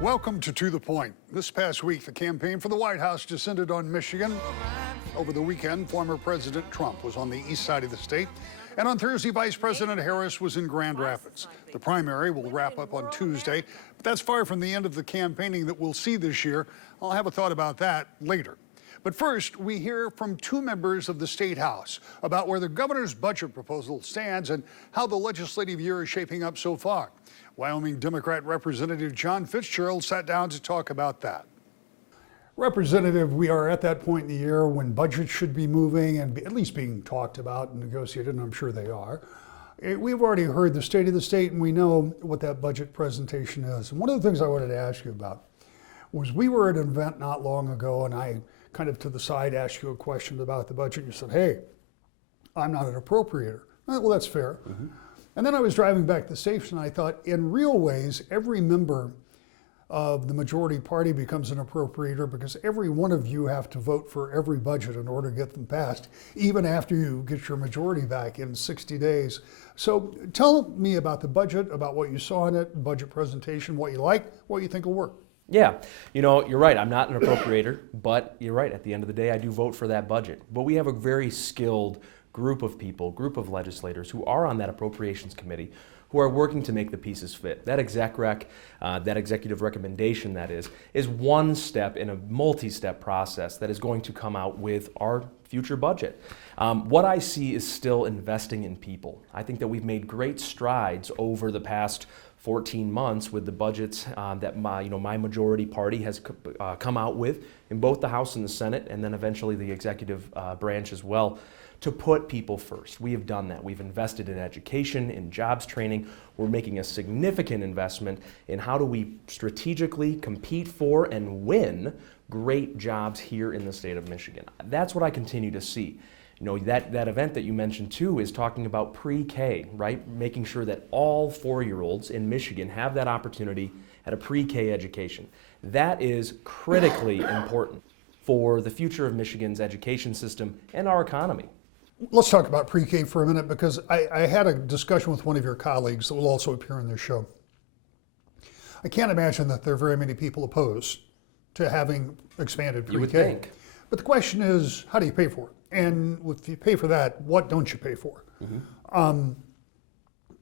Welcome to the Point. This past week, the campaign for the White House descended on Michigan. Over the weekend, former President Trump was on the east side of the state. And on Thursday, Vice President Harris was in Grand Rapids. The primary will wrap up on Tuesday, but that's far from the end of the campaigning that we'll see this year. I'll have a thought about that later. But first, we hear from two members of the State House about where the governor's budget proposal stands and how the legislative year is shaping up so far. Wyoming Democrat Representative John Fitzgerald sat down to talk about that. Representative, we are at that point in the year when budgets should be moving and at least being talked about and negotiated, and I'm sure they are. We've already heard the state of the state, and we know what that budget presentation is. And one of the things I wanted to ask you about was we were at an event not long ago, and I kind of to the side asked you a question about the budget. You said, hey, I'm not an appropriator. Well, that's fair. Mm-hmm. And then I was driving back to the station, and I thought, in real ways, every member of the majority party becomes an appropriator because every one of you have to vote for every budget in order to get them passed, even after you get your majority back in 60 days. So tell me about the budget, about what you saw in it, budget presentation, what you like, what you think will work. Yeah, you're right. I'm not an appropriator, but you're right. At the end of the day, I do vote for that budget. But we have a very skilled group of people, group of legislators who are on that appropriations committee who are working to make the pieces fit. That that executive recommendation that is one step in a multi-step process that is going to come out with our future budget. What I see is still investing in people. I think that we've made great strides over the past 14 months with the budgets that my majority party has come out with in both the House and the Senate, and then eventually the executive branch as well, to put people first. We have done that. We've invested in education, in jobs training. We're making a significant investment in how do we strategically compete for and win great jobs here in the state of Michigan. That's what I continue to see. That event that you mentioned too is talking about pre-K, right? Making sure that all 4-year-olds in Michigan have that opportunity at a pre-K education. That is critically important for the future of Michigan's education system and our economy. Let's talk about pre-K for a minute, because I had a discussion with one of your colleagues that will also appear in this show. I can't imagine that there are very many people opposed to having expanded pre-K. You would think. But the question is, how do you pay for it? And if you pay for that, what don't you pay for? Mm-hmm.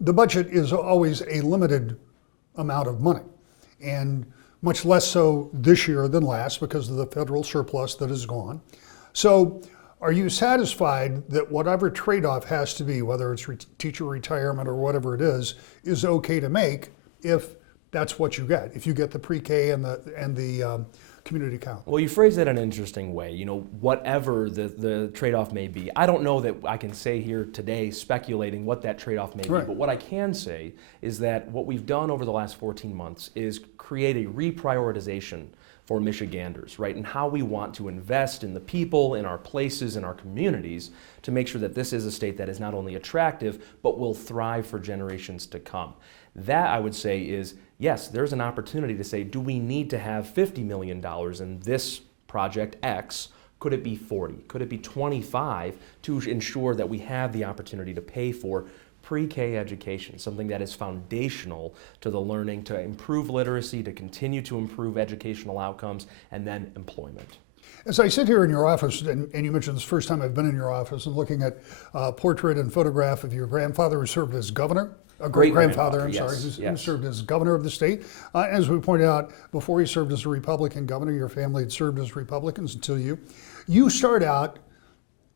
The budget is always a limited amount of money, and much less so this year than last because of the federal surplus that is gone. So are you satisfied that whatever trade-off has to be, whether it's teacher retirement or whatever it is okay to make if that's what you get, if you get the pre-K and the community count? Well, you phrase that in an interesting way. Whatever the trade-off may be. I don't know that I can say here today speculating what that trade-off may be, but what I can say is that what we've done over the last 14 months is create a reprioritization for Michiganders, right? And how we want to invest in the people, in our places, in our communities to make sure that this is a state that is not only attractive, but will thrive for generations to come. That, I would say, is, yes, there's an opportunity to say, do we need to have $50 million in this project X? Could it be 40? Could it be 25 to ensure that we have the opportunity to pay for pre-K education, something that is foundational to the learning, to improve literacy, to continue to improve educational outcomes, and then employment. As I sit here in your office, and you mentioned this first time I've been in your office, and looking at a portrait and photograph of your grandfather who served as governor, a great-grandfather, who served as governor of the state. As we pointed out, before he served as a Republican governor, your family had served as Republicans until you start out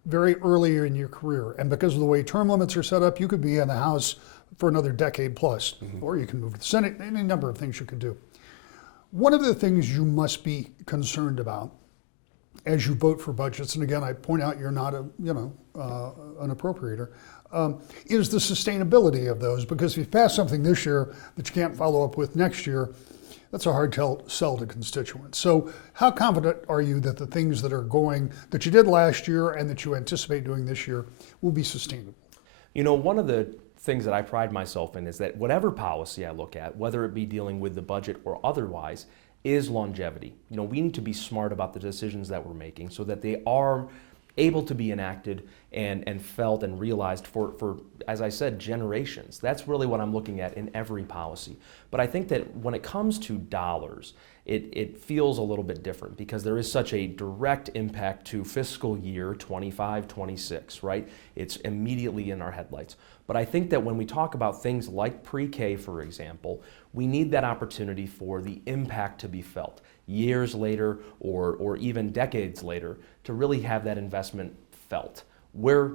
very early in your career, and because of the way term limits are set up, you could be in the House for another decade plus, or you can move to the Senate, any number of things you could do. One of the things you must be concerned about as you vote for budgets, and again, I point out you're not an appropriator, is the sustainability of those, because if you pass something this year that you can't follow up with next year, that's a hard sell to constituents. So how confident are you that the things that you did last year and that you anticipate doing this year will be sustainable? One of the things that I pride myself in is that whatever policy I look at, whether it be dealing with the budget or otherwise, is longevity. We need to be smart about the decisions that we're making so that they are able to be enacted and felt and realized for, as I said, generations. That's really what I'm looking at in every policy. But I think that when it comes to dollars, it feels a little bit different because there is such a direct impact to fiscal year 25, 26, right? It's immediately in our headlights. But I think that when we talk about things like pre-K, for example, we need that opportunity for the impact to be felt years later or even decades later to really have that investment felt. We're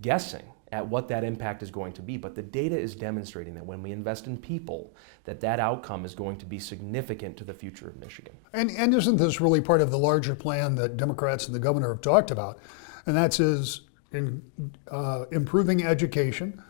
guessing at what that impact is going to be, but the data is demonstrating that when we invest in people, that outcome is going to be significant to the future of Michigan. And isn't this really part of the larger plan that Democrats and the governor have talked about? And that's improving education,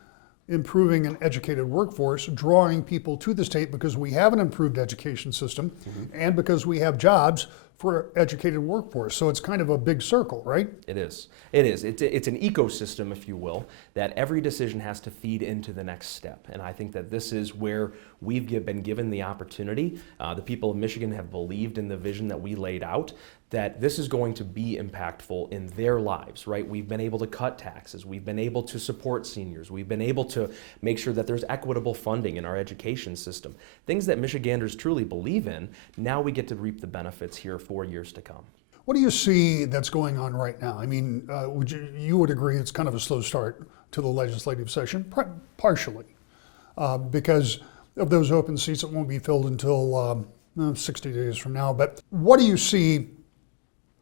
improving an educated workforce, drawing people to the state because we have an improved education system and because we have jobs for educated workforce. So it's kind of a big circle, right? It is. It is. It's an ecosystem, if you will, that every decision has to feed into the next step. And I think that this is where we've been given the opportunity. The people of Michigan have believed in the vision that we laid out, that this is going to be impactful in their lives, right? We've been able to cut taxes. We've been able to support seniors. We've been able to make sure that there's equitable funding in our education system. Things that Michiganders truly believe in. Now we get to reap the benefits here for years to come. What do you see that's going on right now? I mean, you would agree it's kind of a slow start to the legislative session, partially, because of those open seats that won't be filled until 60 days from now. But what do you see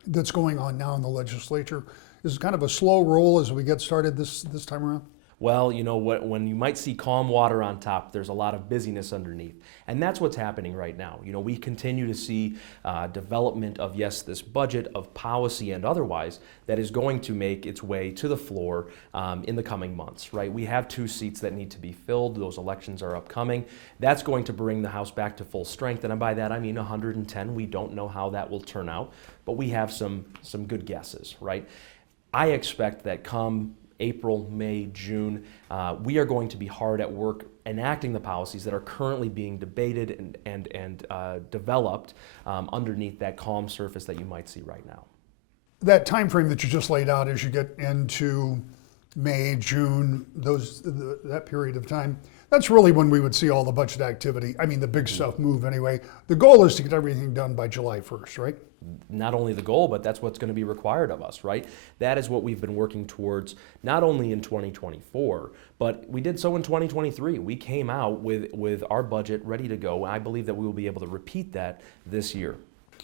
that's going on now in the legislature? Is it kind of a slow roll as we get started this time around? Well, you know what, when you might see calm water on top, there's a lot of busyness underneath. And that's what's happening right now. You know, we continue to see development of, yes, this budget, of policy and otherwise, that is going to make its way to the floor in the coming months, right? We have 2 seats that need to be filled. Those elections are upcoming. That's going to bring the House back to full strength. And by that, I mean 110. We don't know how that will turn out, but we have some good guesses, right? I expect that come April, May, June, we are going to be hard at work enacting the policies that are currently being debated and developed underneath that calm surface that you might see right now. That time frame that you just laid out as you get into May, June, that period of time, that's really when we would see all the budget activity. I mean, the big stuff move anyway. The goal is to get everything done by July 1st, right? Not only the goal, but that's what's going to be required of us, right? That is what we've been working towards, not only in 2024, but we did so in 2023. We came out with our budget ready to go. I believe that we will be able to repeat that this year.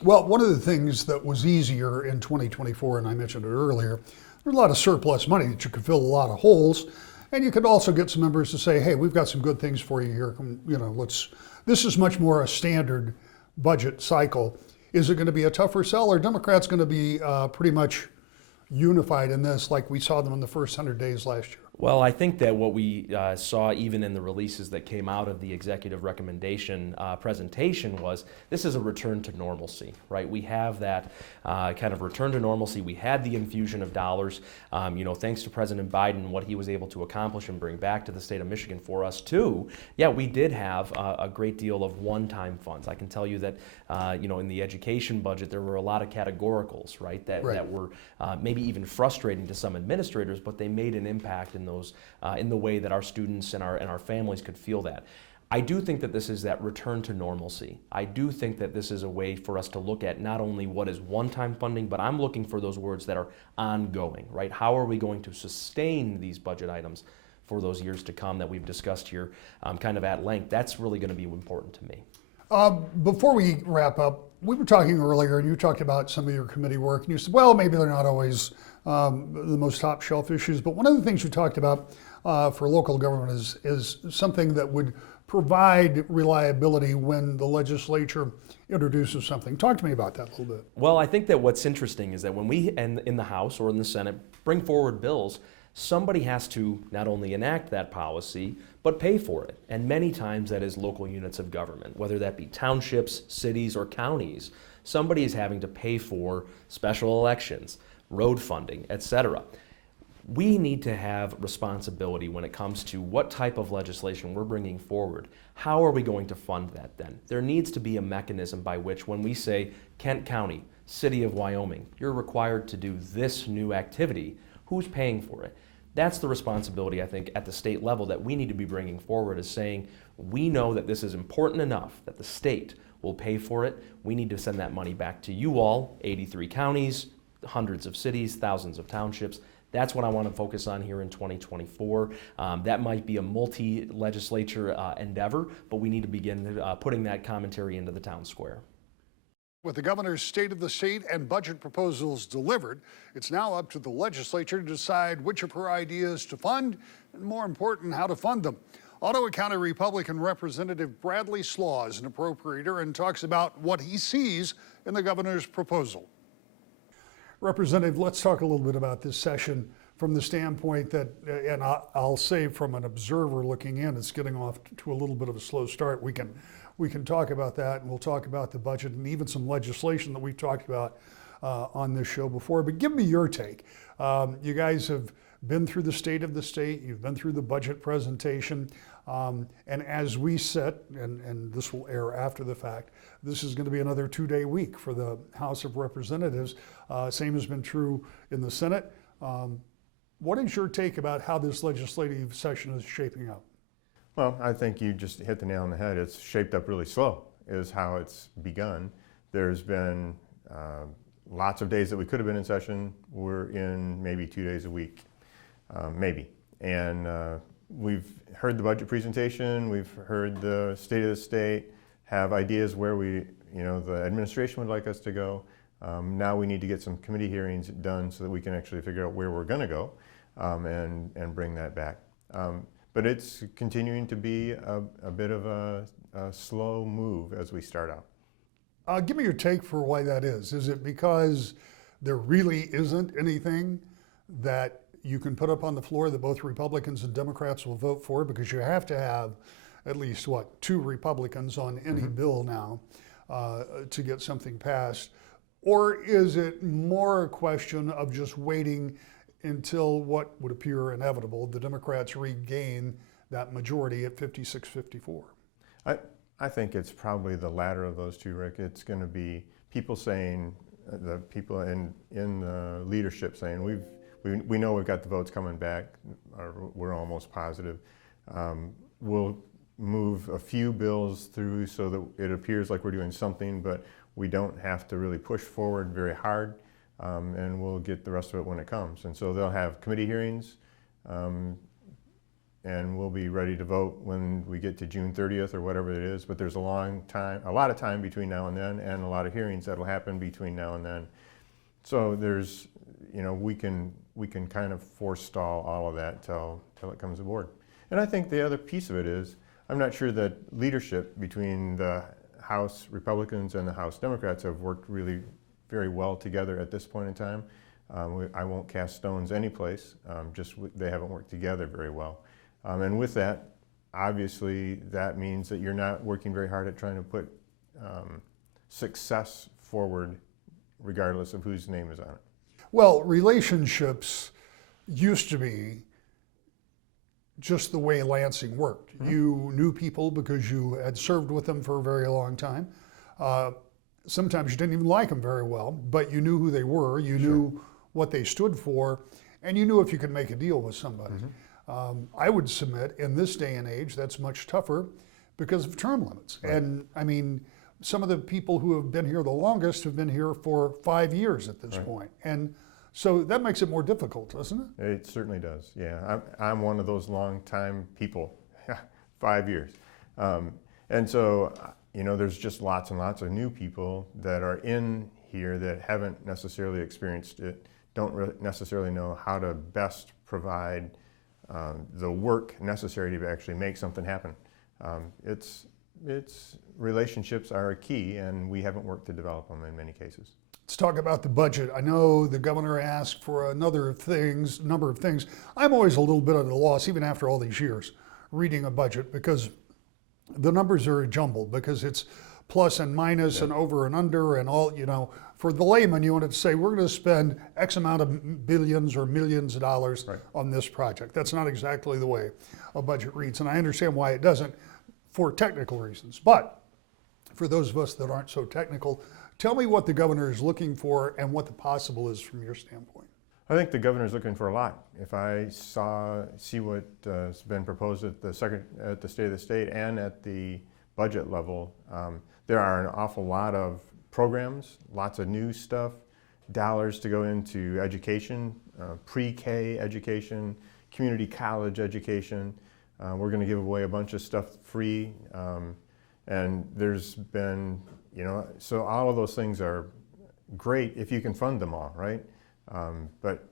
Well, one of the things that was easier in 2024, and I mentioned it earlier, there's a lot of surplus money that you could fill a lot of holes. And you could also get some members to say, hey, we've got some good things for you here. You know, this is much more a standard budget cycle. Is it going to be a tougher sell, or Democrats going to be pretty much unified in this like we saw them in the first 100 days last year? Well, I think that what we saw even in the releases that came out of the executive recommendation presentation was this is a return to normalcy, right? We have that kind of return to normalcy. We had the infusion of dollars, you know, thanks to President Biden, what he was able to accomplish and bring back to the state of Michigan for us too. Yeah, we did have a great deal of one-time funds. I can tell you that, you know, in the education budget, there were a lot of categoricals, right, that were maybe even frustrating to some administrators, but they made an impact in those, in the way that our students and our families could feel that. I do think that this is that return to normalcy. I do think that this is a way for us to look at not only what is one-time funding, but I'm looking for those words that are ongoing, right? How are we going to sustain these budget items for those years to come that we've discussed here kind of at length? That's really going to be important to me. Before we wrap up, we were talking earlier and you talked about some of your committee work and you said, well, maybe they're not always the most top shelf issues, but one of the things you talked about for local government is something that would provide reliability when the legislature introduces something. Talk to me about that a little bit. Well, I think that what's interesting is that when we in the House or in the Senate bring forward bills, somebody has to not only enact that policy, but pay for it. And many times that is local units of government, whether that be townships, cities, or counties. Somebody is having to pay for special elections, road funding, etc. We need to have responsibility when it comes to what type of legislation we're bringing forward. How are we going to fund that then? There needs to be a mechanism by which when we say Kent County, City of Wyoming, you're required to do this new activity. Who's paying for it? That's the responsibility, I think, at the state level that we need to be bringing forward, is saying we know that this is important enough that the state will pay for it. We need to send that money back to you all, 83 counties, hundreds of cities, thousands of townships. That's what I want to focus on here in 2024. That might be a multi-legislature endeavor, but we need to begin putting that commentary into the town square. With the governor's State of the State and budget proposals delivered, it's now up to the legislature to decide which of her ideas to fund, and more important, how to fund them. Ottawa County Republican Representative Bradley Slagh is an appropriator and talks about what he sees in the governor's proposal. Representative, let's talk a little bit about this session from the standpoint that, and I'll say from an observer looking in, it's getting off to a little bit of a slow start. We can talk about that, and we'll talk about the budget and even some legislation that we've talked about on this show before. But give me your take. You guys have been through the State of the State, you've been through the budget presentation, and as we sit, and this will air after the fact, this is going to be another 2-day week for the House of Representatives. Same has been true in the Senate. What is your take about how this legislative session is shaping up? Well, I think you just hit the nail on the head. It's shaped up really slow, is how it's begun. There's been lots of days that we could have been in session. We're in maybe 2 days a week, maybe. And we've heard the budget presentation, we've heard the State of the State, have ideas where the administration would like us to go. Now we need to get some committee hearings done so that we can actually figure out where we're going to go and bring that back. But it's continuing to be a bit of a slow move as we start out. Give me your take for why that is. Is it because there really isn't anything that you can put up on the floor that both Republicans and Democrats will vote for? Because you have to have at least, 2 Republicans on any bill now to get something passed? Or is it more a question of just waiting until what would appear inevitable, the Democrats regain that majority at 56-54? I think it's probably the latter of those two, Rick. It's going to be people saying, the people in the leadership saying, we know we've got the votes coming back, or we're almost positive. We'll move a few bills through so that it appears like we're doing something, but we don't have to really push forward very hard, and we'll get the rest of it when it comes. And so they'll have committee hearings, and we'll be ready to vote when we get to June 30th or whatever it is. But there's a lot of time between now and then, and a lot of hearings that'll happen between now and then. So there's, we can kind of forestall all of that till it comes aboard. And I think the other piece of it is, I'm not sure that leadership between the House Republicans and the House Democrats have worked really very well together at this point in time. I won't cast stones any place, they haven't worked together very well. And with that, obviously, that means that you're not working very hard at trying to put success forward, regardless of whose name is on it. Well, relationships used to be just the way Lansing worked. You knew people because you had served with them for a very long time. Sometimes you didn't even like them very well, but you knew who they were, you knew what they stood for, and you knew if you could make a deal with somebody. I would submit in this day and age that's much tougher because of term limits. Right. And I mean, some of the people who have been here the longest have been here for 5 years at this point. And so that makes it more difficult, doesn't it? It certainly does, yeah. I'm one of those long-time people, 5 years. And so, there's just lots and lots of new people that are in here that haven't necessarily experienced it, don't necessarily know how to best provide the work necessary to actually make something happen. Relationships are a key, and we haven't worked to develop them in many cases. Let's talk about the budget. I know the governor asked for a number of things. I'm always a little bit at a loss, even after all these years, reading a budget, because the numbers are jumbled, because it's plus and minus and over and under and all, for the layman, you wanted to say, we're going to spend X amount of billions or millions of dollars on this project. That's not exactly the way a budget reads, and I understand why it doesn't for technical reasons. But for those of us that aren't so technical, Tell me what the governor is looking for and what the possible is from your standpoint. I think the governor's looking for a lot. If I see what has been proposed at the State of the State and at the budget level, there are an awful lot of programs, lots of new stuff, dollars to go into education, pre-K education, community college education. We're going to give away a bunch of stuff free, and there's been, so all of those things are great if you can fund them all, right? But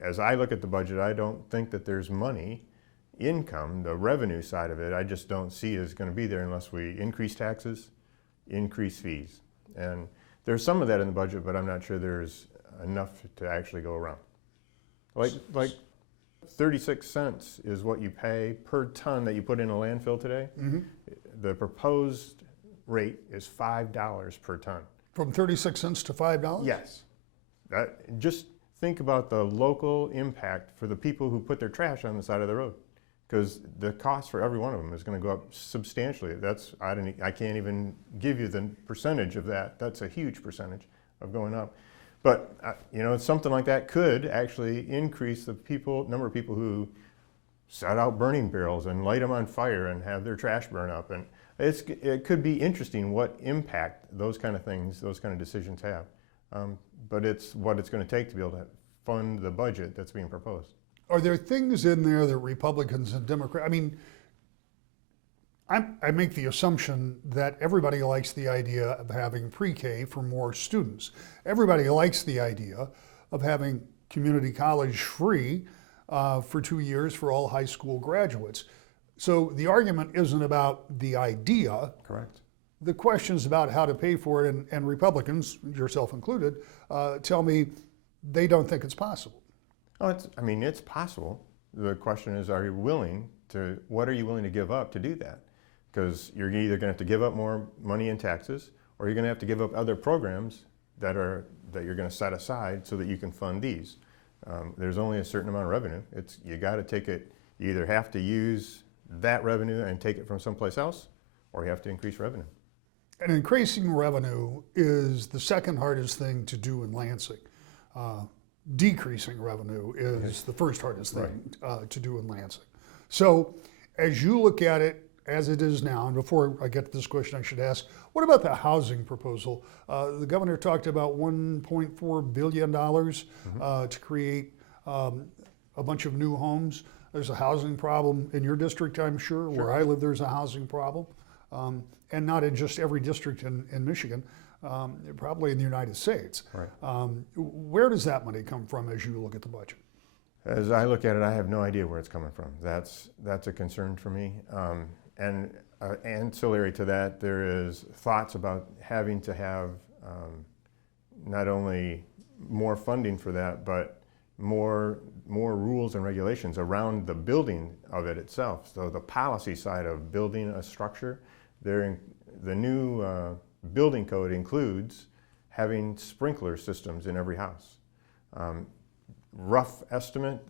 as I look at the budget, I don't think that there's money, income, the revenue side of it, I just don't see is going to be there unless we increase taxes, increase fees. And there's some of that in the budget, but I'm not sure there's enough to actually go around. Like 36 cents is what you pay per ton that you put in a landfill today. Mm-hmm. The proposed rate is $5 per ton. From 36 cents to $5? Yes. Just think about the local impact for the people who put their trash on the side of the road, because the cost for every one of them is going to go up substantially. I can't even give you the percentage of that. That's a huge percentage of going up. But something like that could actually increase the number of people who set out burning barrels and light them on fire and have their trash burn up. And it could be interesting what impact those kind of things, those kind of decisions have. But it's what it's going to take to be able to fund the budget that's being proposed. Are there things in there that Republicans and Democrats, I make the assumption that everybody likes the idea of having pre-K for more students. Everybody likes the idea of having community college free for 2 years for all high school graduates. So the argument isn't about the idea. Correct. The question is about how to pay for it, and Republicans, yourself included, tell me they don't think it's possible. Oh, it's possible. The question is, what are you willing to give up to do that? Because you're either going to have to give up more money in taxes, or you're going to have to give up other programs that you're going to set aside so that you can fund these. There's only a certain amount of revenue. You got to take it. You either have to use that revenue and take it from someplace else, or you have to increase revenue. And increasing revenue is the second hardest thing to do in Lansing. Decreasing revenue is the first hardest thing to do in Lansing. So as you look at it as it is now, and before I get to this question I should ask, what about the housing proposal? The governor talked about $1.4 billion to create a bunch of new homes. There's a housing problem in your district, I'm sure. Where I live, there's a housing problem. And not in just every district in Michigan, probably in the United States. Right. Where does that money come from as you look at the budget? As I look at it, I have no idea where it's coming from. That's a concern for me. And ancillary to that, there is thoughts about having to have not only more funding for that, but more rules and regulations around the building of it itself. So the policy side of building a structure, the new building code includes having sprinkler systems in every house. Rough estimate,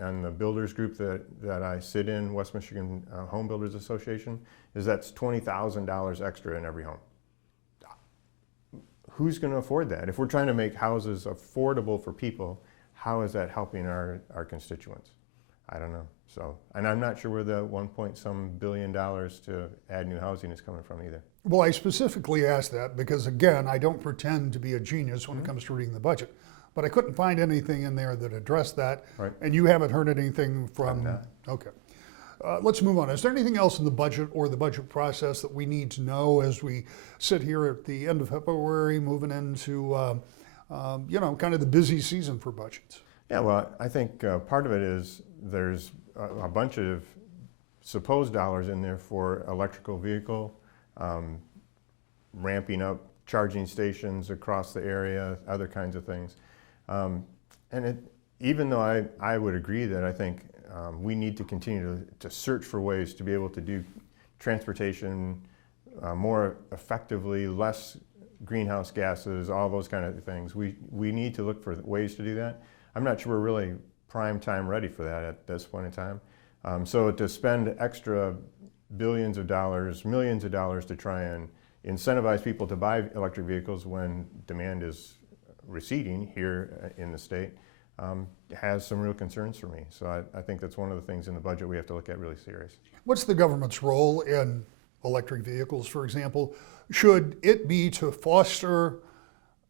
and the builders group that I sit in, West Michigan Home Builders Association, is that's $20,000 extra in every home. Who's going to afford that? If we're trying to make houses affordable for people, how is that helping our constituents? I don't know. And I'm not sure where the $1.some billion to add new housing is coming from either. Well, I specifically asked that because, again, I don't pretend to be a genius when it comes to reading the budget, but I couldn't find anything in there that addressed that. Right. And you haven't heard anything from. I'm not. Okay. Let's move on. Is there anything else in the budget or the budget process that we need to know as we sit here at the end of February, moving into kind of the busy season for budgets? Yeah, well, I think part of it is there's a bunch of supposed dollars in there for electrical vehicle, ramping up charging stations across the area, other kinds of things. Even though I would agree that I think we need to continue to search for ways to be able to do transportation more effectively, less greenhouse gases, all those kind of things. We need to look for ways to do that. I'm not sure we're really prime time ready for that at this point in time. So to spend extra billions of dollars, millions of dollars to try and incentivize people to buy electric vehicles when demand is receding here in the state has some real concerns for me. So I think that's one of the things in the budget we have to look at really serious. What's the government's role in electric vehicles, for example? Should it be to foster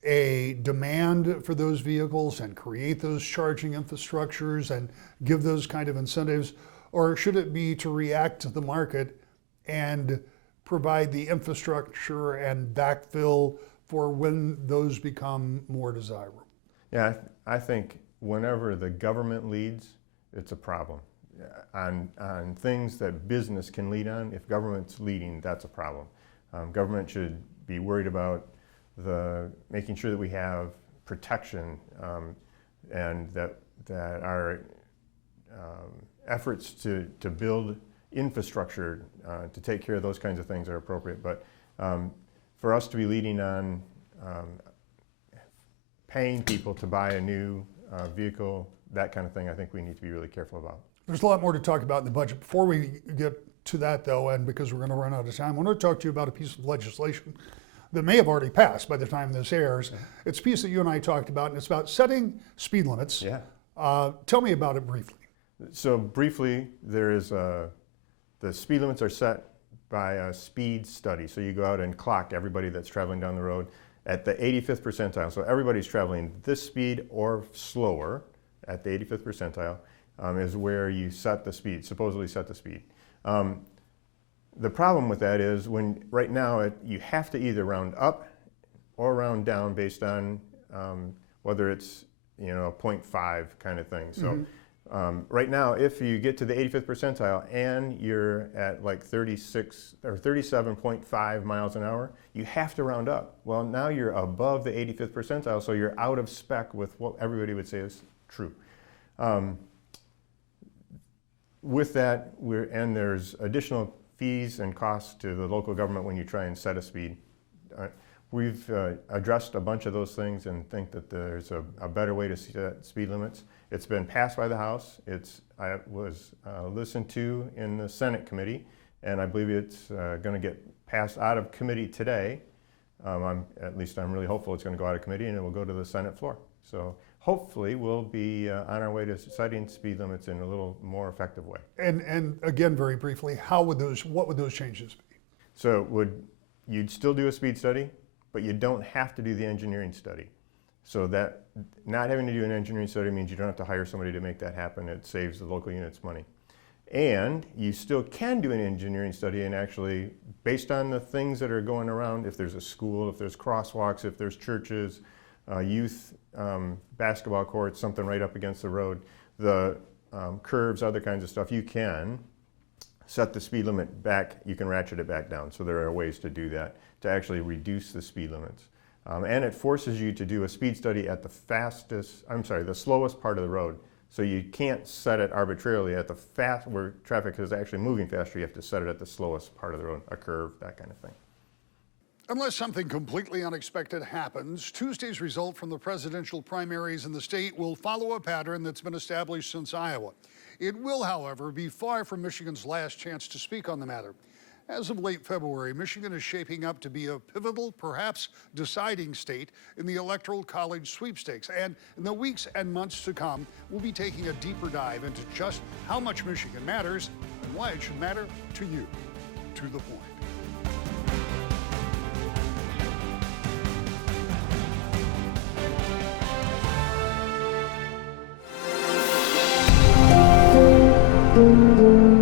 a demand for those vehicles and create those charging infrastructures and give those kind of incentives? Or should it be to react to the market and provide the infrastructure and backfill for when those become more desirable? Yeah, I think whenever the government leads, it's a problem. On things that business can lead on, if government's leading, that's a problem. Government should be worried about making sure that we have protection and that our efforts to build infrastructure to take care of those kinds of things are appropriate. But for us to be leading on paying people to buy a new vehicle, that kind of thing, I think we need to be really careful about. There's a lot more to talk about in the budget. Before we get to that, though, and because we're going to run out of time, I want to talk to you about a piece of legislation that may have already passed by the time this airs. It's a piece that you and I talked about, and it's about setting speed limits. Yeah. Tell me about it briefly. So briefly, there is the speed limits are set by a speed study. So you go out and clock everybody that's traveling down the road at the 85th percentile. So everybody's traveling this speed or slower at the 85th percentile is where you set the speed, supposedly set the speed. The problem with that is right now you have to either round up or round down based on whether it's a 0.5 kind of thing. So right now, if you get to the 85th percentile and you're at like 36 or 37.5 miles an hour, you have to round up. Well, now you're above the 85th percentile, so you're out of spec with what everybody would say is true. With that, there's additional fees and costs to the local government when you try and set a speed. We've addressed a bunch of those things and think that there's a better way to set speed limits. It's been passed by the House. I was listened to in the Senate committee, and I believe it's going to get passed out of committee today. At least I'm really hopeful it's going to go out of committee and it will go to the Senate floor. So hopefully we'll be on our way to setting speed limits in a little more effective way. And again, very briefly, what would those changes be? So you'd still do a speed study, but you don't have to do the engineering study. So that not having to do an engineering study means you don't have to hire somebody to make that happen. It saves the local units money. And you still can do an engineering study and actually, based on the things that are going around, if there's a school, if there's crosswalks, if there's churches, youth basketball courts, something right up against the road, the curves, other kinds of stuff, you can set the speed limit back, you can ratchet it back down. So there are ways to do that, to actually reduce the speed limits. And it forces you to do a speed study at the slowest part of the road. So you can't set it arbitrarily at where traffic is actually moving faster. You have to set it at the slowest part of the road, a curve, that kind of thing. Unless something completely unexpected happens, Tuesday's result from the presidential primaries in the state will follow a pattern that's been established since Iowa. It will, however, be far from Michigan's last chance to speak on the matter. As of late February, Michigan is shaping up to be a pivotal, perhaps deciding state in the Electoral College sweepstakes. And in the weeks and months to come, we'll be taking a deeper dive into just how much Michigan matters and why it should matter to you. To the point. Thank you.